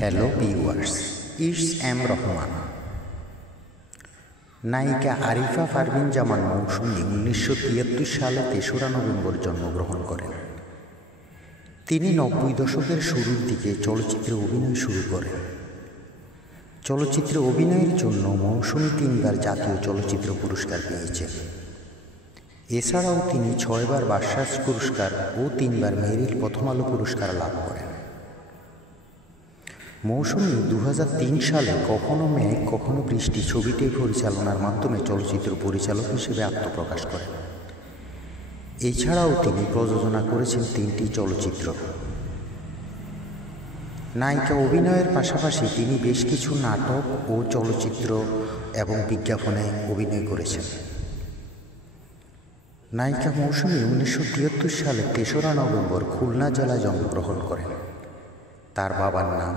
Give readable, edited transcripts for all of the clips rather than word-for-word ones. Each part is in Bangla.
Hello viewers, it's M Rahman. নায়িকা আরিফা পারভিন জামান মৌসুমী 1973 সালে 3রা নভেম্বর জন্মগ্রহণ করেন। তিনি 90 দশকের শুরুর দিকে চলচ্চিত্রে অভিনয় শুরু করেন। চলচ্চিত্রে অভিনয়ের জন্য মৌসুমী 3বার জাতীয় চলচ্চিত্র পুরস্কার পেয়েছেন। এছাড়াও তিনি 6বার বাচসাস পুরস্কার ও 3বার মেরিল প্রথম আলো পুরস্কার লাভ করেন। মৌসুমী 2003 সালে কখনো মেঘ কখনো বৃষ্টি ছবিটি পরিচালনার মাধ্যমে চলচ্চিত্র পরিচালক হিসেবে আত্মপ্রকাশ করেন। এছাড়াও তিনি প্রযোজনা করেছেন 3টি চলচ্চিত্র। নায়িকা অভিনয়ের পাশাপাশি তিনি বেশ কিছু নাটক ও চলচ্চিত্র এবং বিজ্ঞাপনে অভিনয় করেছেন। নায়িকা মৌসুমী 1973 সালে 3রা নভেম্বর খুলনা জেলায় জন্মগ্রহণ করেন। তার বাবার নাম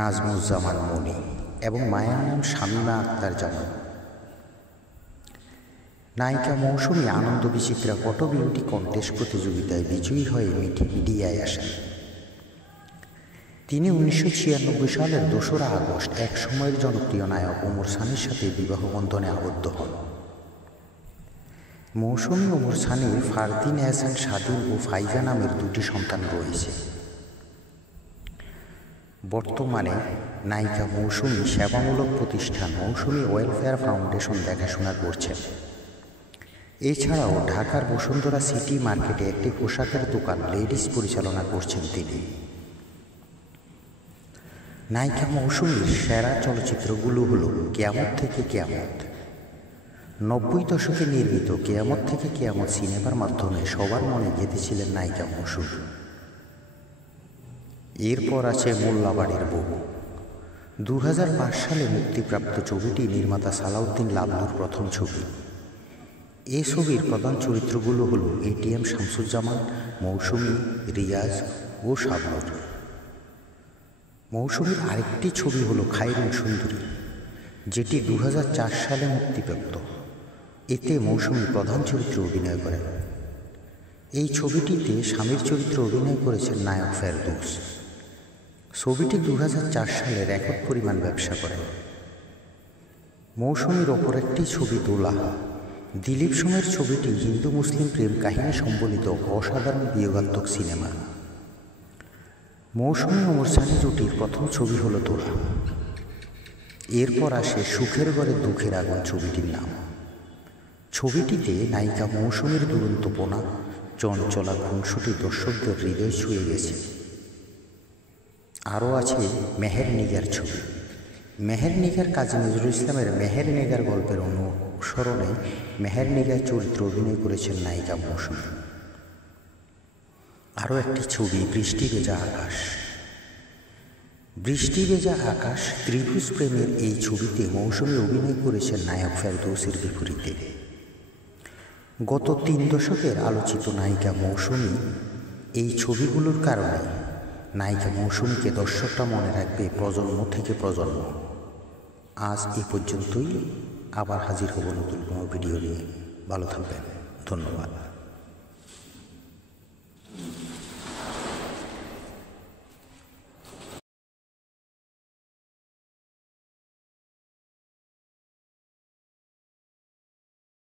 নাজমুজ্জামান মনি এবং মায়ের নাম শামীমা আক্তার জামান। নায়িকা মৌসুমী আনন্দ বিচিত্রা ফটো বিউটি কন্টেস্ট প্রতিযোগিতায় বিজয়ী হয়ে মিডিয়ায় আসেন। তিনি 1996 সালের 2রা আগস্ট এক সময়ের জনপ্রিয় নায়ক ওমর সানির সাথে বিবাহ বন্ধনে আবদ্ধ হন। মৌসুমী ওমর সানির ফারদিন এহসান স্বাধীন ও ফাইজা নামের 2টি সন্তান রয়েছে। বর্তমানে নায়িকা মৌসুমী সেবামূলক প্রতিষ্ঠান মৌসুমী ওয়েলফেয়ার ফাউন্ডেশন দেখাশোনা করছেন। এছাড়াও ঢাকার বসুন্ধরা সিটি মার্কেটে একটি পোশাকের দোকান লেডিস পরিচালনা করছেন তিনি। নায়িকা মৌসুমীর সেরা চলচ্চিত্রগুলো হলো কিয়ামত থেকে কিয়ামত। 90 দশকে নির্মিত কিয়ামত থেকে কিয়ামত সিনেমার মাধ্যমে সবার মনে গেঁথেছিলেন নায়িকা মৌসুমী। এরপর আছে মোল্লাবাড়ির বউ। 2005 সালে মুক্তিপ্রাপ্ত ছবিটি নির্মাতা সালাউদ্দিন লাবলুর প্রথম ছবি। এই ছবির প্রধান চরিত্রগুলো হলো এটিএম শামসুজ্জামান, মৌসুমী, রিয়াজ ও শাবনূর। মৌসুমীর আরেকটি ছবি হলো খায়রুন সুন্দরী, যেটি 2004 সালে মুক্তিপ্রাপ্ত। এতে মৌসুমী প্রধান চরিত্রে অভিনয় করেন। এই ছবিটিতে স্বামীর চরিত্রে অভিনয় করেছেন নায়ক ফেরদৌস। ছবিটি 2004 সালে রেকর্ড পরিমাণ ব্যবসা করে। মৌসুমীর অপর একটি ছবি দোলা। দিলীপ সোমের ছবিটি হিন্দু মুসলিম প্রেম কাহিনী সম্বলিত অসাধারণ বিয়োগাত্মক সিনেমা। মৌসুমী ওমর সানি জুটির প্রথম ছবি হলো দোলা। এরপর আসে সুখের ঘরে দুঃখের আগুন ছবিটির নাম। ছবিটিতে নায়িকা মৌসুমীর দুরন্তপনা, চঞ্চলা খুনসুটি দর্শকদের হৃদয় ছুঁয়ে গেছে। আরও আছে মেহের নিগার ছবি। মেহের নিগার কাজী নজরুল ইসলামের মেহের নিগার গল্পের অনুসরণে মেহের নিগার চরিত্রে অভিনয় করেছেন নায়িকা মৌসুমী। আরও একটি ছবি বৃষ্টি ভেজা আকাশ। বৃষ্টি ভেজা আকাশ ত্রিভুজ প্রেমের এই ছবিতে মৌসুমী অভিনয় করেছেন নায়ক ফেরদৌসের বিপরীতে। গত 3 দশকের আলোচিত নায়িকা মৌসুমী এই ছবিগুলোর কারণে নায়িকা মৌসুমীকে দর্শকরা মনে রাখবে প্রজন্ম থেকে প্রজন্ম। আজ এ পর্যন্তই। আবার হাজির হব নতুন কোনো ভিডিও নিয়ে। ভালো থাকবেন। ধন্যবাদ।